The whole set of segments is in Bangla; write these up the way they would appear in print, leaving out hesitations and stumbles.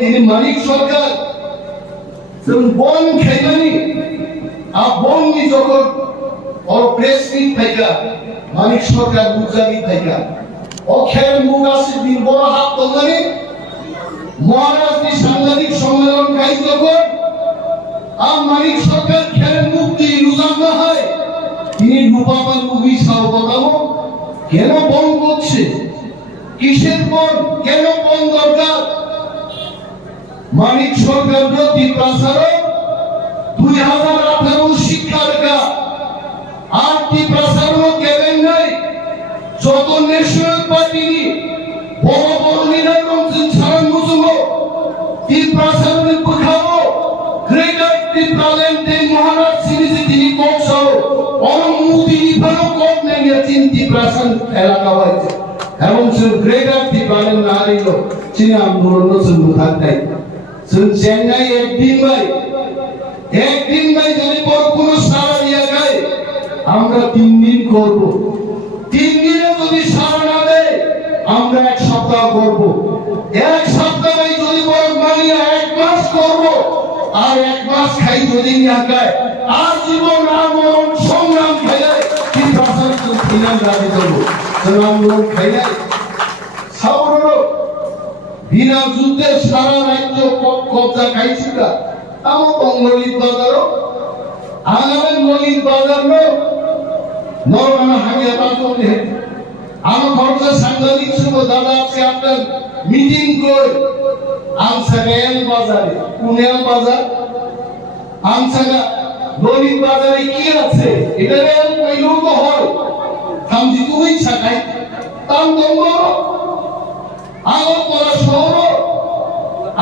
তিনি মানিক সরকার বন খাইবানি বননি যখন প্রেস মিট থাকা মানিক সরকার বুঝাবি থাকা অখের মুখ আছে দিন বড় হাত তোলানি মহারাজনী সাংবাদিক সম্মেলন খাই যখন মানিক সরকার খেলের মুক্তি রুজান না হয় তিনি রূপাবার মুভি সাও বলাবো কেন বন করছে কিসের বন কেন বন দরকার মানিক সরকার প্রতি প্রসারক 2018 শিক্ষা রেখা আর কি প্রসারক কেবেন নাই যত ন্যাশনাল পার্টি বড় বড় নির্বাচন ছাড়ান মুজুগো কি প্রসারক বুঝাবো গ্রেটার টিপ্রালেন্টে মহারাজ সিরিজে তিনি কোকসাও অনুমতি নিবানো কোক নেগে চিন্তি প্রসান এলাকা হয়েছে এবং সে গ্রেটার টিপ্রালেন্ট না রইল চীনা আন্দোলন শুরু থাকতাই চেন্নাই একদিন ভাই যদি বড় কোন সারা দিয়া গায় আমরা 3 দিন করব 3 দিনে যদি সারা না দেয় আমরা 1 সপ্তাহ করব 1 সপ্তাহ যদি বড় মানিয়া 1 মাস করব আর 1 মাস খাই যদি না গায় আর জীবন আমরণ সংগ্রাম খেলে কি প্রশাসন ফিনাল দাবি করব সংগ্রাম খেলে সাউরো বিনা যুদ্ধে সারা রাজ্য কবজা খাইছিল আমার বঙ্গলিত বাজারও আগামী মলিত বাজারও নরমানা হামিয়া বাজলে আমার খরচা সাংবাদিক শুভ দাদা আজকে আপনার মিটিং করে আমসাগেল বাজারে পুনেল বাজার আমসাগা মলিত বাজারে কি আছে এটা রেল কইলো তো হয় থামজি তুই ছাকাই তাম দঙ্গর আগর পড়া শহর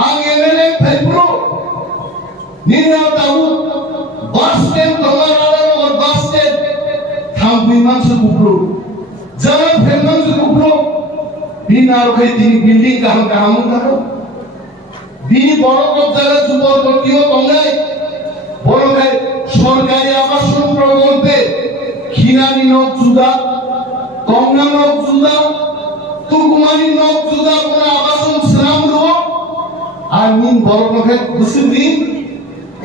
আগেলে ফেব্রু নিরা তাবু বাস স্ট্যান্ড তোমার আর বাস স্ট্যান্ড থাম বিমান সুপুরো যারা ফেমান সুপুরো বিনার কই তিনি বিল্ডিং কাম করো বিনি বড় কবজারা যুবক কর্তৃও বাংলায় বড় ভাই সরকারি আবাসন প্রকল্পে খিনানি নক জুদা কংনা নক জুদা তুকুমানি নক জুদা কোন আবাসন শ্রাম রো আর মিন বড় ভাই বুঝলি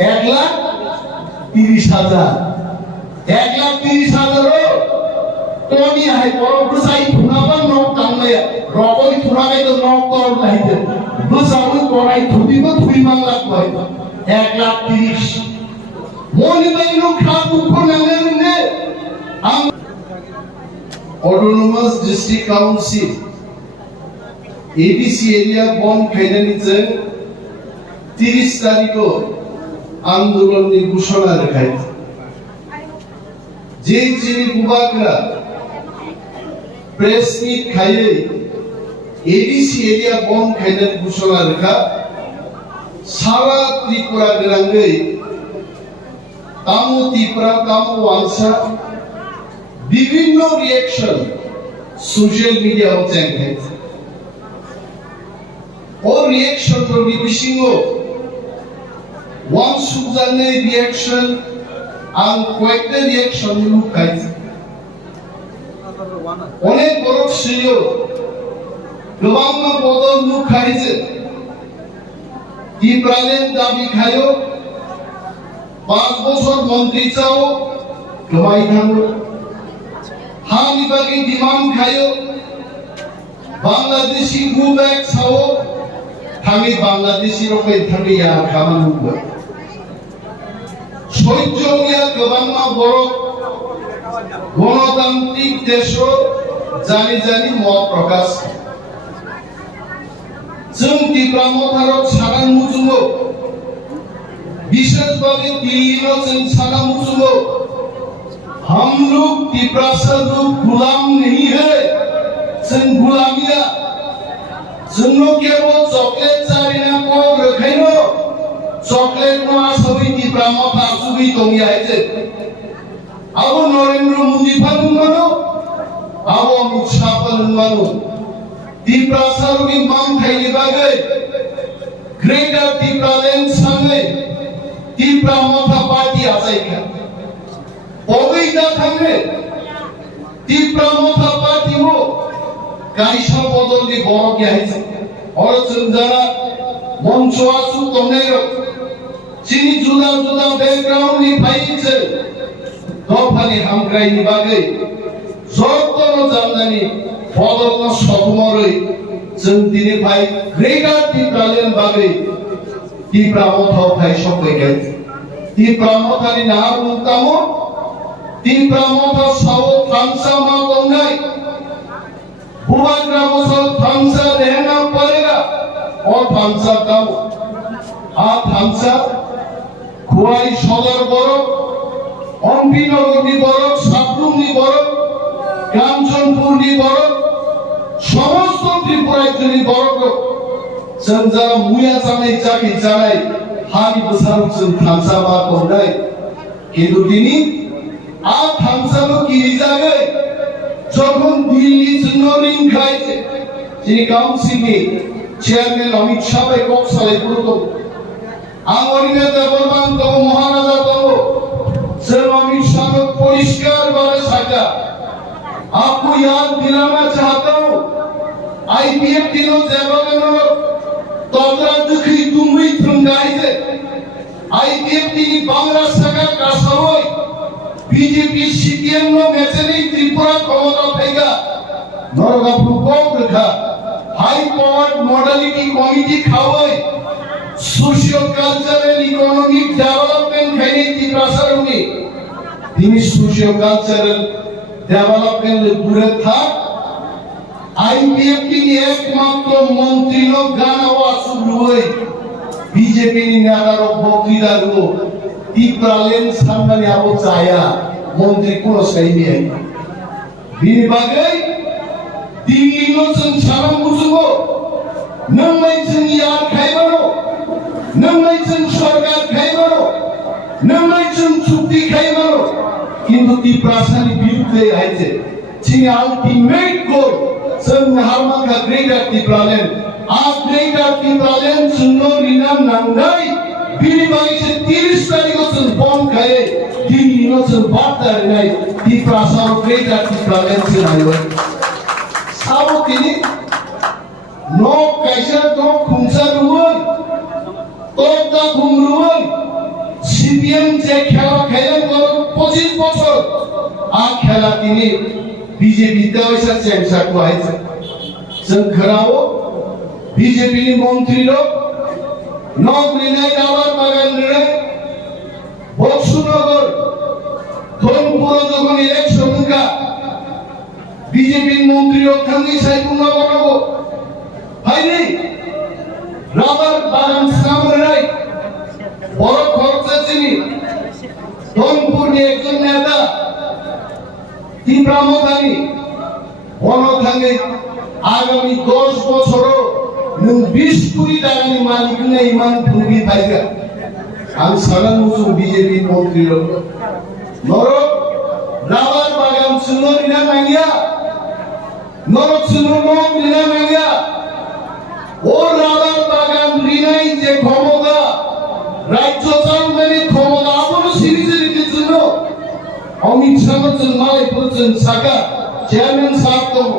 1,30,000 1,30,000 টনি হাই বড় বুঝাই ফুনাবা নক কামলায়া রকই ফুনাবে তো নক কর লাইতে বুঝাউই করাই থুদিব থুই মাংলা কয় 1,30,000 মনি বাইনো খাবু কোনালে নে autonomous district council ABC area বন খাইনানিছে 30 তারিখও আন্দোলন ঘোষণা রেখাইছে যে যিনি বুবাকরা প্রেস মিট খাইয়ে এডিসি এরিয়া বন খাইনান ঘোষণা রেখা সারা ত্রিপুরা গ্রামে তামো ত্রিপুরা তামো ওয়াংসা বিভিন্ন রিঅ্যাকশন সোশ্যাল মিডিয়া হচ্ছে ও রিঅ্যাকশন তো বিবিসিং ওয়ান সুজানে রিঅ্যাকশন আর কয়েকটা রিঅ্যাকশন লুক খাইছে অনেক বড় ছিল গোবাং বদল লুক খাইছে কি প্রাণের দাবি খায়ো 5 বছর মন্ত্রী চাও গোবাই থাকো হানি বাকি ডিমান্ড খায়ো বাংলাদেশি গ্রুপ এক চাও থামি বাংলাদেশি রকম থামি ইয়া খামান হুব সৈন্যমিয়া গোবাং বড় গণতান্ত্রিক দেশ জানি মত প্রকাশ जों ত্রিপুরামথারক সারা মুজুব বিশেষভাবে দিল্লিও जों सारा मुझुब हम लोग त्रिपुरा से लोग गुलाम नहीं है जों गुलामिया जोंनो केवल चॉकलेट चारिना को रखाइनो चॉकलेट नो आसबि ত্রিপুরামথা आसुबि दंगिया है आबो नरेंद्र मोदी फानुमानो आबो अमित शाह फानुमानो ত্রিপুরা সার্বিক মান খাইলি বাগে গ্রেটার ত্রিপুরাল্যান্ড সামনে ত্রিপুরামথা পার্টি আসাইকা অবৈধা থামলে ত্রিপুরামথা পার্টি ও গাইসা বদল দি বড় কি আইছে অরচন যারা মঞ্চ আসু তোমনের চিনি জুদা জুদা ব্যাকগ্রাউন্ড नि फाइছে দফানি হামগ্রাইনি বাগै যতন জাননানি ফলন সবমरै जों दिनैहाय ग्रेटार टिप्रालेन बागै टिप्रामथाव फाय सफैगोन टिप्रामथानि नाम बुंतामो टिप्रामथा साव थांसा मा दंनाय बुबाग्रा बसो थांसा रहना पड़ेगा और थांसा दाम आ थांसा खुआई सदर बरफ अम्बिनगरनि बरफ साबरुमनि बरफ कामचनपुरनि बरफ समस्त त्रिपुरायनि बरफ जों जारा मुया जानाय जाखि जानाय हानि बोसाराव जों थांसा मा दंनाय किन्तु दिनै आ थांसाल' गिरिजागै যখন দিল্লি জন্য রিং খাইছে যিনি কাউন্সিলनि চেয়ারম্যান অমিত শাহ কক সালাইপুরতো আঙরিনে দেবমান তো মহারাজা তো সে অমিত শাহ পরিষ্কার ভাবে সাজা आपको याद दिलाना चाहता हूं आईपीएफ दिनों जेबागनो तोदरा दुखी तुमई थंगाइजे आईपीएफ दिनी बांग्ला सरकार का सवय बीजेपी सीपीएम नो मेचेनी त्रिपुरा क्षमता थाइगा नरगापु कम रेखा हाई पावर मॉडलिटी कमिटी खावय सोशियो कल्चरल इकोनॉमिक डेवलपमेंट खाइने त्रिपुरासारनि दिनी सोशियो कल्चरल डेवलपमेंट दूरे था आईपीएफ की एकमात्र मंत्री नो गाना वासुरुय बीजेपी नि नेतारो बक्तृतागुलो टिप्रालेन साननानै आबो जाया मंत्री कोनो साइनि बिनि बागै दिल्लीनो जों सानाम बुजुगो नोंलाय जों याद खायबानो नोंलाय जों सरकार खायबानो नोंलाय जों चुक्ति खायबानो किन्तु टिप्रासानि बिरुद्धे आइजे जोंनि आल्टिमेट गोल जों हारमांगा ग्रेटार टिप्रालेन आ ग्रेटार टिप्रालेन जोंनो रिनाम नांनाय बिनि बागैसो 30 तारिखआव जों बन खायो दिल्लीनो जों बारदारनाय टिप्रासाव ग्रेटार टिप्रालेन जोंहायो साबो दिनै न कायसा न खुंसारुवै तबदा घुमरुवै सीपीएम जे खेला खेलेन 25 বছর आ खेला दिनै बीजेपी देवैसा चेंसा को आइছে जों खोनावो बीजेपी नि मन्त्रीलो नगरिनाय आबाद बागान रे बक्सुनगर धनपुर যখন इलेक्शन का बीजेपी मन्त्री थांनि सायखुना बानागो हायनि राबार बागान सामराय বড় খরচা চিনি ধনপুরনি একজন নেতা টিপ্রামথানি বনথাঙ্গে আগামী 10 বছরও नों 20 কোটি টাকাनि মালিকনে ইমান ভূমি পাইগা आं सानान मुसु बीजेपी मन्त्री नर राबार बागान सुनो रिना नांगिया नरक सुनो नम रिना नांगिया ओ राबार बागान रिनाय जे क्षमता राज्य चालनायनि क्षमता आबो सिरिजे दिते जন্য अमित शाह जों मालायफोर जों सागा चेयरमैन साहब दं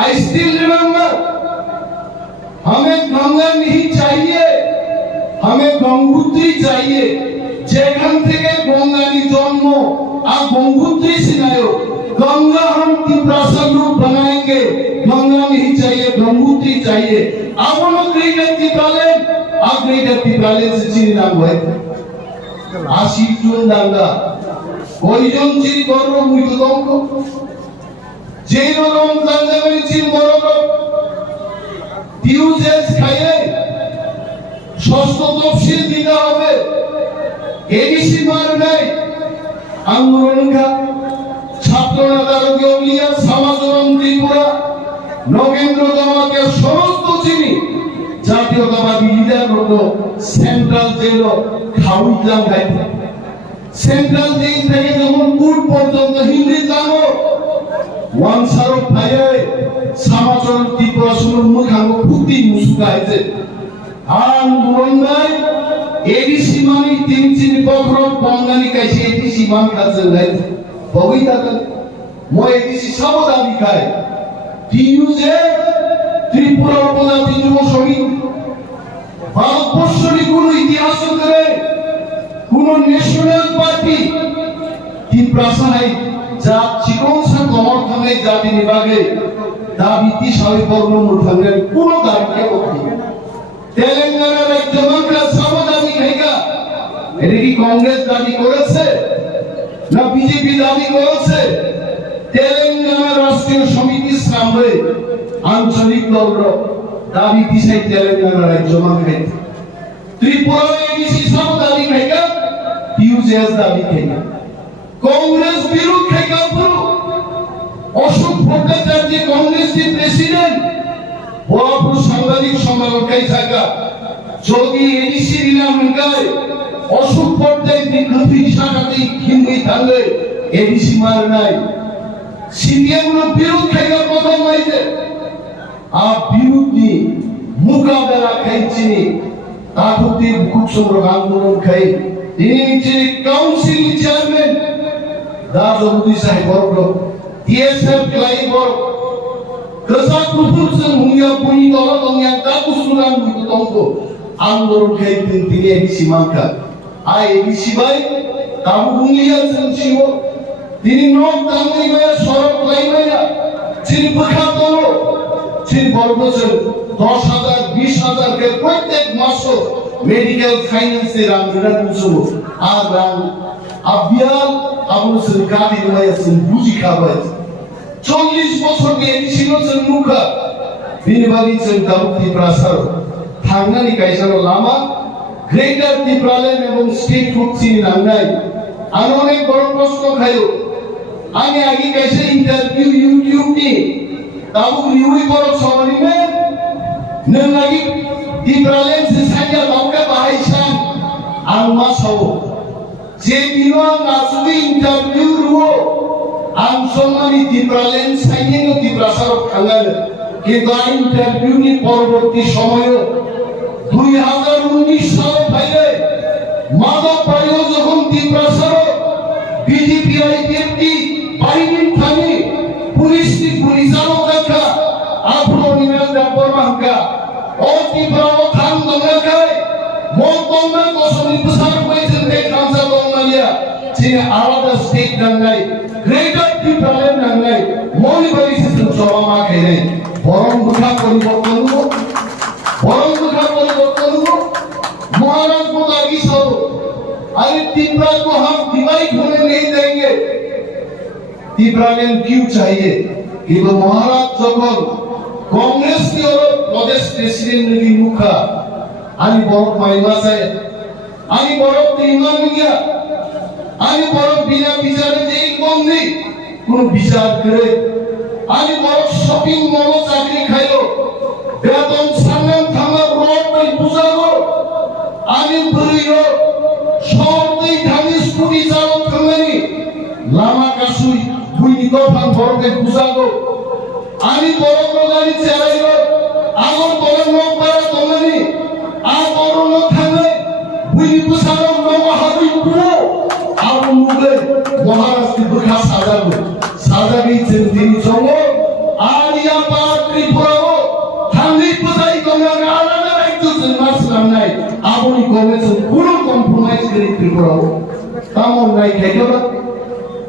आई स्टिल रिमेंबर हमें गंगा नहीं चाहिए हमें गंगोत्री चाहिए যেখান থেকে গঙ্গানি জন্ম আর गंगोत्री सिनायो गंगा हम टिप्रासा रूप बनाएंगे गंगा नहीं चाहिए गंगोत्री चाहिए आपनो ग्रेटर टिप्रालेन आ ग्रेटर टिप्रालेन से चिनी नाम হয় 80 জন দাঙ্গা কয়জন চিনি গর্ব মৃত্যুদঙ্গ যেই রকম জানজামানি চিন বড় টিউজেস খাইয়ে ষষ্ঠ তফসিল দিতে হবে এডিসি মার নাই আন্দোলনকা ছাত্র নেতা রবিউলিয়া সমাজরণ ত্রিপুরা নগেন্দ্র জামাতের সমস্ত চিনি জাতীয়তাবাদী লিডার হলো সেন্ট্রাল জেল খাউইলাম গাইতে সেন্ট্রাল জেল থেকে যখন কোর্ট পর্যন্ত হিন্দি জানো ওয়ানসারো ভাইয়ে সমাজরণ ত্রিপুরা শুনুন মুখাঙ্গ ফুটি মুসুকাইছে আন্দোলনায় এডিসি মানি তিন চিনি বখর বঙ্গানি কাইছে এডিসি মান কাছে গাইছে বগই তাকা মই এডিসি সাবধানি খায় টিউজে ত্রিপুরা উপজাতি যুব সমিতি ভারতবর্ষের কোন ইতিহাস করে কোন ন্যাশনাল পার্টি ত্রিপ্রাসায় জাত চিকনসা কমর থানায় জাতি বিভাগে দাবিতি সাবে বর্ণ মুঠাঙ্গের কোন দাবিকে ওঠে তেলেঙ্গানা রাজ্য মন্ত্রী সামা দাবি খাইকা এটা কি কংগ্রেস দাবি করেছে না বিজেপি দাবি করেছে তেলেঙ্গানা রাষ্ট্রীয় সমিতি সামনে আঞ্চলিক দলর দাবি দিশাই তেলেঙ্গানা রাজ্য মন্ত্রী ত্রিপুরা এডিসি সামা দাবি খাইকা টিউজেস দাবি খাইকা কংগ্রেস বিরুদ্ধে কাপুর অশোক ভট্টাচার্য কংগ্রেসের প্রেসিডেন্ট বড়পুর সাংবাদিক সম্মেলনকাই থাকা যদি এডিসি নামকায় অশোক ভট্টাচার্য দীর্ঘদিন সাংবাদিক হিন্দি থাকলে এডিসি মার নাই সিপিএম বিরুদ্ধে কথা মাইছে আর বিরুদ্ধে মোকাবেলা খাইছিনি তাদের খুব সুন্দর আন্দোলন খাই তিনি কাউন্সিল চেয়ারম্যান দাজমুদি সাহেব বর্গ ডিএসএফ ক্লাই বর্গ কসা কুফুরসন হুইয়া পুনি দলা দনিয়া তাকুসুরান বিতঙ্কো আন্দোলন খাই তিনি এডিসি মানকা আই এডিসি বাই কাবুলিয়া সেনচিও তিনি নক দাঙ্গি মায়া সরব লাই মায়া তিনি বখাতো তিনি বর্গসন 10,000 20,000 কে প্রত্যেক মাসে মেডিকেল ফাইন্যান্সের আন্দোলন মুসুম আগান আবিয়াল আবু সরকারি মায়াসিন বুঝি খাবাই 40 বছর কে ছিল মুখা বিনিবাদি দাউতি প্রাসার থাঙ্গানি কাইসার লামা গ্রেটার ত্রিপুরাল্যান্ড এবং স্টেট ফুড সিন রাঙ্গাই আর অনেক বড় প্রশ্ন খাইও আমি আগে কাইসে ইন্টারভিউ ইউটিউব নি তাবু নিউই বড় সমানি মে নলাগি ত্রিপুরাল্যান্ড সে সাইয়া লাউকা বাহাইসান আলমা সব যে দিনো নাসুবি ইন্টারভিউ রুও আম সম্মানি ত্রিপুরাল্যান্ড সাইয়ে নো ত্রিপুরাসার খাঙ্গাল কিন্তু ইন্টারভিউ নি পরবর্তী সময় 2019 সালে পাইলে মাদক পাইল যখন ত্রিপুরাসার বিজেপি আইপিএফটি বাইনিন থানি পুলিশানো দেখা আপনো নিমেল দাপর মাহকা ও ত্রিপুরা থান দঙ্গাকায় মন্তঙ্গা কসনি প্রসার হয়েছেন বে কাঁচা দঙ্গালিয়া যিনি আলাদা স্টেট দাঙ্গাই গ্রেটার ত্রিপুরাল্যান্ড দাঙ্গাই মনি বাড়িছে চরমা খেলে বরং দুঃখা পরিবর্তন महाराज को आगे सब अरे त्रिपुरा को हम डिवाइड होने नहीं देंगे त्रिपुरालैंड क्यों चाहिए कि वो महाराज जब कांग्रेस की और प्रदेश प्रेसिडेंट ने भी मुखा आनी बड़ो माइमा से आनी बड़ो तीमा मिया आनी बड़ो बिना विचारे जेल कौन नहीं कुछ विचार करे आनी बड़ो शॉपिंग मॉल चाकरी खायो বেতন সামনে থামার রোড পাই বুঝাবো আমি বুড়িও সবই ধানি স্কুটি চালক থামানি লামা কাসুই বুইনি দফান বড়কে বুঝাবো আমি বড় গাড়ি চালাইও আগর বড় নক পারা থামানি আ বড় নক থামে বুইনি বুঝাবো নক হাবি পুরো আর মুগে মহারাষ্ট্র দুখা সাজাবো সাজাবি তিনি সঙ্গ আরিয়া পাত্রী পুরাও আপনি কংগ্রেসের কোনো কম্প্রোমাইজ করে ত্রিপুরাও তামন নাই খাইবা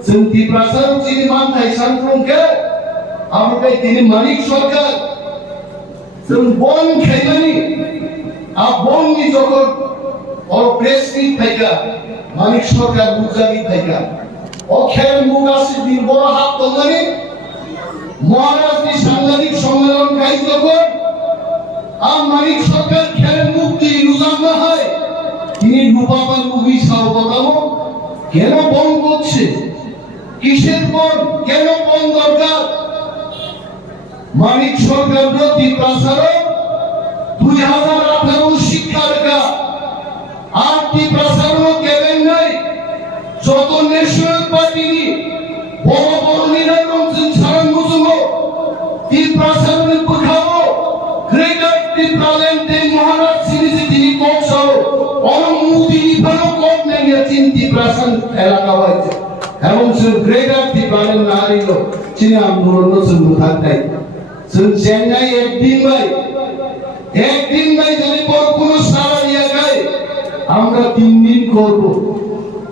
जों ত্রিপুরাসার যিনি মান থাইসান ফ্রমকে আমরা তিনি মানিক সরকার जों বন খাইবানি আ বননি যখন और প্রেস মিট থাইকা মানিক সরকার বুঝাবি থাইকা ও খেল মুগাসি দিন বড় হাত তোলানি মহারাজনি সাংবাদিক সম্মেলন খাই যখন আর মানিক সরকার খেলের মুক্তি রুজান না হয় তিনি রূপাবান মুভি সাও বলাবো কেন বন করছে কিসের বন কেন বন দরকার মানিক সরকার প্রতি প্রাসার 2018 শিক্ষার কা আটটি প্রাসার কেবেন নাই যত ন্যাশনাল পার্টি বড় বড় নির্বাচন ছাড়া মুসুম তিন প্রাসার খাবো গ্রেটার ত্রিপুরাল্যান্ড মহারাজ সিরিজে তিনি কোকসাও অনুমতি নিবানো কোট নেগে চিন্তি প্রাসান এলাকা হয়েছে এবং সে গ্রেটার ত্রিপুরাল্যান্ড নারীল চিনি আন্দোলন শুরু থাকতে চেন্নাই একদিন ভাই যদি পর কোনো আমরা 3 দিন করব।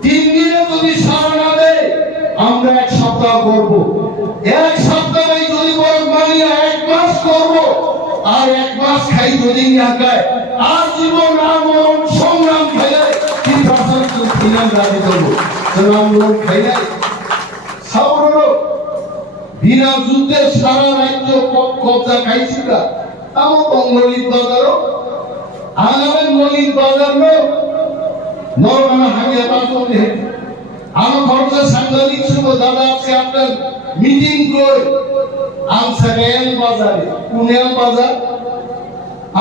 3 দিনে যদি সাড়া না দেয় আমরা 1 সপ্তাহ করব। 1 সপ্তাহে যদি বরং মানিয়ে 1 মাস করব। আর 1 মাস খাই যদি না খায় আর জীবন আমরণ সংগ্রাম খাইলে কি ভাষার ফিনান দাবি করব। আন্দোলন খাইলে সাবরণ বিনা যুদ্ধে সারা রাজ্য কবজা খাইছিল। আমার বঙ্গলিত বাজারও আগামী মলিন বাজার নরমানা হাঙ্গিয়া বাজলে আমার খরচা সাংবাদিক শুভ দাদা আজকে আপনার মিটিং করে আমসাগাল বাজারে পুনেল বাজার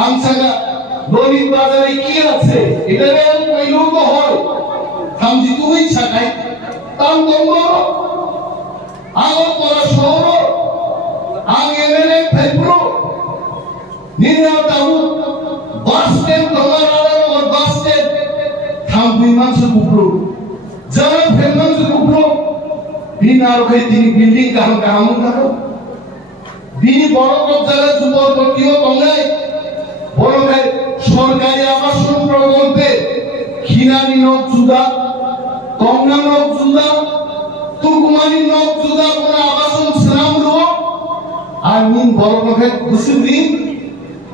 আমসাগা মলিন বাজারে কি আছে এটা রেল কইলো তো হয় থামজি তুমি ছাকাই তাম দঙ্গর আগর পরা শহর আগে এমএলএ ফেব্রু নিনা দাউ বাস স্ট্যান্ড তোমার আর বাস স্ট্যান্ড থামবি মাছ কুকুর যারা ফেমাস কুকুর বিনা রকম তিনি বিল্ডিং কাম কাম করো বিনি বড় কবজালা যুবক কিও কঙ্গাই বড় ভাই সরকারি আবাসন প্রকল্পে খিনানি নক জুদা কংনা নক জুদা তুকুমানি নক জুদা কোন আবাসন শ্রাম লো আর নিন বড় ভাই কুসুদিন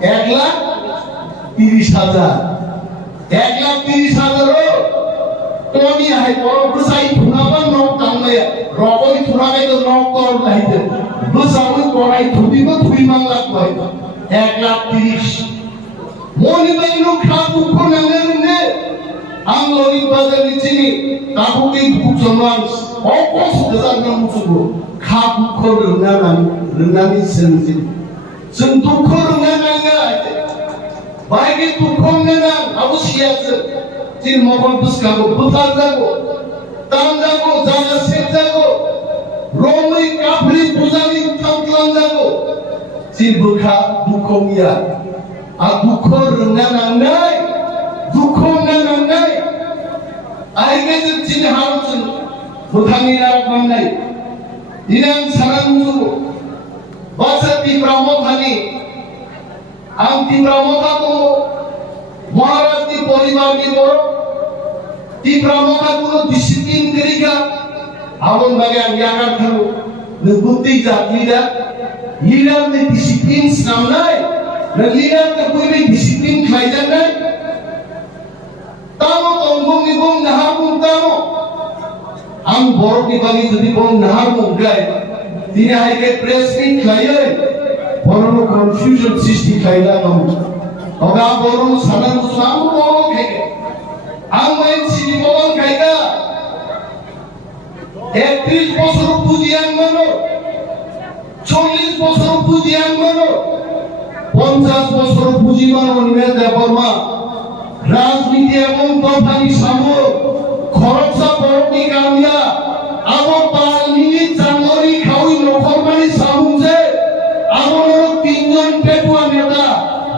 1,30,000 1,30,000 टोनी है और बुसाई थुनाबा नौक तांगया रबई थुनागे तो नौक कर लाइते बुसाई कोराई थुबी को थुबी मांगला कोई 1,30,000 मोनी बाइनो खाबु को नंगने आंगलोनी बाजार चिनी ताबुकी बुक जमान ओकोस दजान नमुसुगो खाबु को रंगानी सेंजिन जों दुखो रंगानांगा बाइके दुखो रंगाना अवश्य तीन मकन पुस्कागो बुथार जागो ताम जागो जागा सेट जागो रोमरी काफरी पुजारी थांतलां जागो तीन बुखा दुखोमिया आ दुखो रंगानांगाय दुखो रंगानांगाय आइगे जों तीन हालजों बुथांनि नारनांगाय दिनां सानांगो बासा तिब्रामथानि आं तिब्रामथाखौ महाराजनि परिवारनि बर' तिब्रामथा কোনো ডিসিপ্লিন তরিকা আবন বাগে আমি আগার থাকো নবুদ্ধি জাত লিডার নে ডিসিপ্লিন সামলাই না লিডার তে কইবে ডিসিপ্লিন খাইজান নাই তাও তঙ্গম নিবং নাহার মুং তাও আম বড় বিভাগে যদি বং নাহার মুং গায় তিনি হাইকে প্রেস মিট খাইয়ে বড় কনফিউশন সৃষ্টি খাইলা নম ওগা বড় সাধারণ সাম বড় খাইকে আমেন সিনি বল খাইকা 31 বছর পুজিয়ান মানো 40 বছর পুজিয়ান মানো 50 বছর পুজি মানো নিমে দেবর্মা রাজনীতি এবং দফানি সামো খরচা বড়নি কামিয়া আবো পালনি জাঙ্গরি খাউই নখরমানি সামুজে আমনর তিনজন পেটুয়া নেতা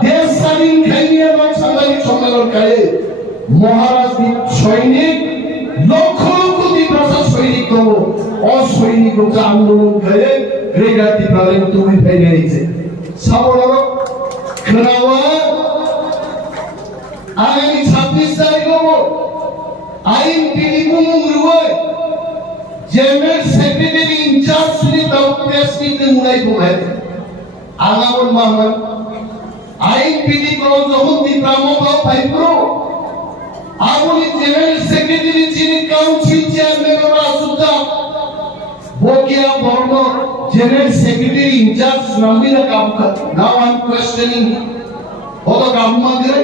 দেশ স্বাধীন খাইনিয়া এবং সাংবাদিক সম্মেলন করে মহারাজ সৈনিক লক্ষ লক্ষ দিবসা সৈনিক তো অসৈনিক যে আন্দোলন করে রেগাতি প্রাণে তুমি ফেলে আইছে সাবলর খনাওয়া আগামী 26 তারিখ আইন পিডিপু মুরুয় জেনারেল সেক্রেটারি ইনচার্জ শ্রী দাউদ স্মিথ মুরাই বুমাই আগামন মাহমুদ আইন পিডি করো যখন দিব্রামতা পাইপ্রো আগুলি জেনারেল সেক্রেটারি যিনি কাউন্সিল চেয়ারম্যান ওরা সুদা বকিয়া বর্ণ জেনারেল সেক্রেটারি ইনচার্জ নামিনা কামকা নাও আই এম কোয়েশ্চেনিং ওতো কামমাগরে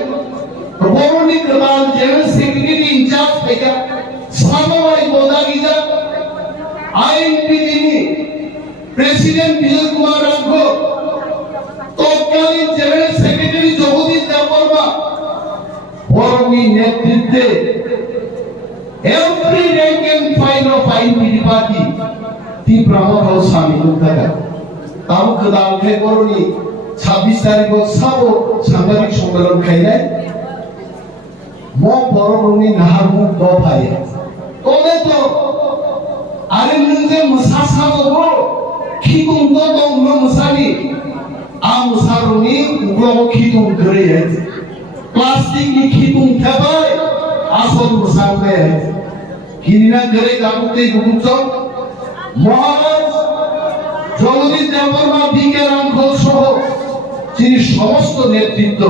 বর্ণনি প্রধান জেনারেল সেক্রেটারি ইনচার্জ থেকে সামওয়াই বোদাগিজা আইএনপি যিনি প্রেসিডেন্ট বিজয় কুমার রাঘব তৎকালীন জেনারেল সেক্রেটারি জগদীশ দেববর্মা বরণী নেতৃত্বে every rank and file of INPD party তিব্রামথাও সামিল থাকা তাও কদাল খে বরণী 26 তারিখ সাবো সাংবাদিক সম্মেলন খাইলে ম বরণী নাহারমুখ দফাই তোলে তো আরে মুজে মুসাসা গো খিতুম তো দং মুসানি আ মুসারুনি উগ্র খিতুম ধরে আছে প্লাস্টিক নি খিতুম থাবাই আসল মুসাফে কিনা গরে কাকুতে গুঞ্চ মহারাজ জগদীশ দেববর্মা বিকে রামখোল সহ যিনি সমস্ত নেতৃত্ব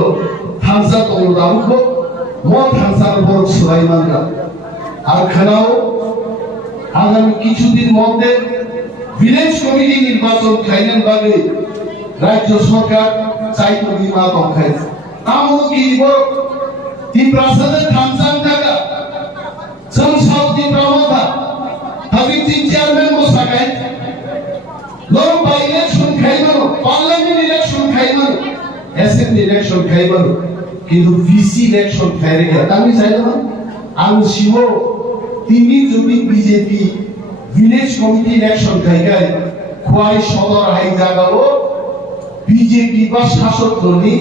থানসা তমুদাউখ মত থানসার বড় সুলাইমানরা আর খানাও আগামী কিছুদিন মধ্যে ভিলেজ কমিটি নির্বাচন খাইলেন বাগে রাজ্য সরকার চাইতো বিমা কম খাইছে আমল কি বড় তিপ্রাসাদের থানসান টাকা जों साउथनि प्रमोदा हाबिबनि चेयारमैन मोसाखाय लो बाय इलेक्शन खाइबो पार्लियामेंट इलेक्शन खाइबो एसएमबी इलेक्शन खाइबो কিন্তু ভিসি ইলেকশন খাইরে গেল আমি চাইলো না আমি শিব তিনি যদি বিজেপি ভিলেজ কমিটি ইলেকশন খাইগায় খোয়াই সদর হাই জাগাও বিজেপি বা শাসক দলই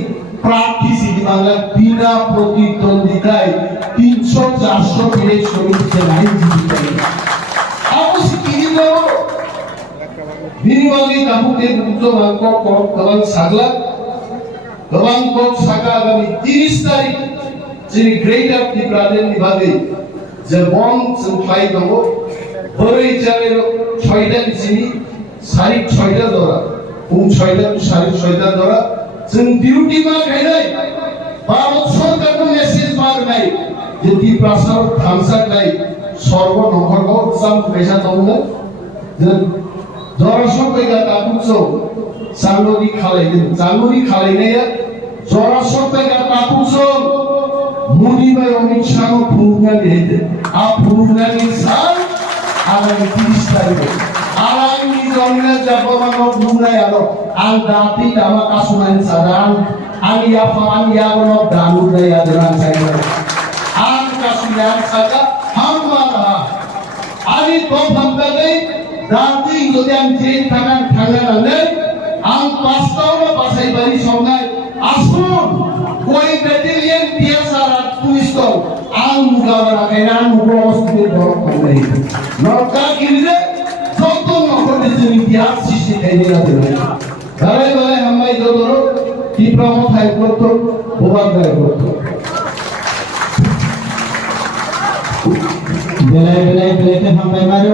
প্রার্থী সিটি বাংলা বিনা প্রতিদ্বন্দ্বিতায় 300-400 ভিলেজ কমিটিতে লাইন জিততে অবশ্যই কি দিলো বিনিময়ে কাপুতে দুটো বাক্য কলম সাগলা গোবাং কোক সাকা আগামী 30 তারিখ যিনি গ্রেটার ত্রিপুরাদের বিভাগে যে বন সংখ্যায় দङ বড়ই চালের 6টা নিচিনি সারিক 6টা ধরা 6টা সারিক 6টা ধরা जों डिउटी मा गायनाय भारत सरकारखौ मेसेज मारनाय जे ত্রিপুরাসার थामसानाय सर्व नखरखौ साम पैसा दङनो जे जरासर पैगा तापुसो सांगोरि खालायनाया जरासर पैगा तापुसो मोदी बाय अमित शाह फुंगना देते आ फुंगनानि सान आगामी 30 तारिख आलांनि जंगल जाबमानो बुंनाय आरो आं दाति दामा कासुनान सारान आं यागनो दानुनाय आदरान साइनो आं कासुनान सागा हाममारा आनि तो फंकादै दाति যদি आं जे थांगानानै आं पास्तावनो बासायबारि संनाय आसुन कोई बेटेलियन पियासारा पुलिस दं आं मुगाराखायना आं मुगो हस्पिटाल दरक खालामनाय नरका गिरिदे যত নকরে তুমি ইতিহাস সৃষ্টি খাইয়ে যাবে বারে বারে হামাই দদর কি প্রমোদ হাই করতো ওবাদ গায় করতো বেলায় বেলায় প্লেটে হামাই মারো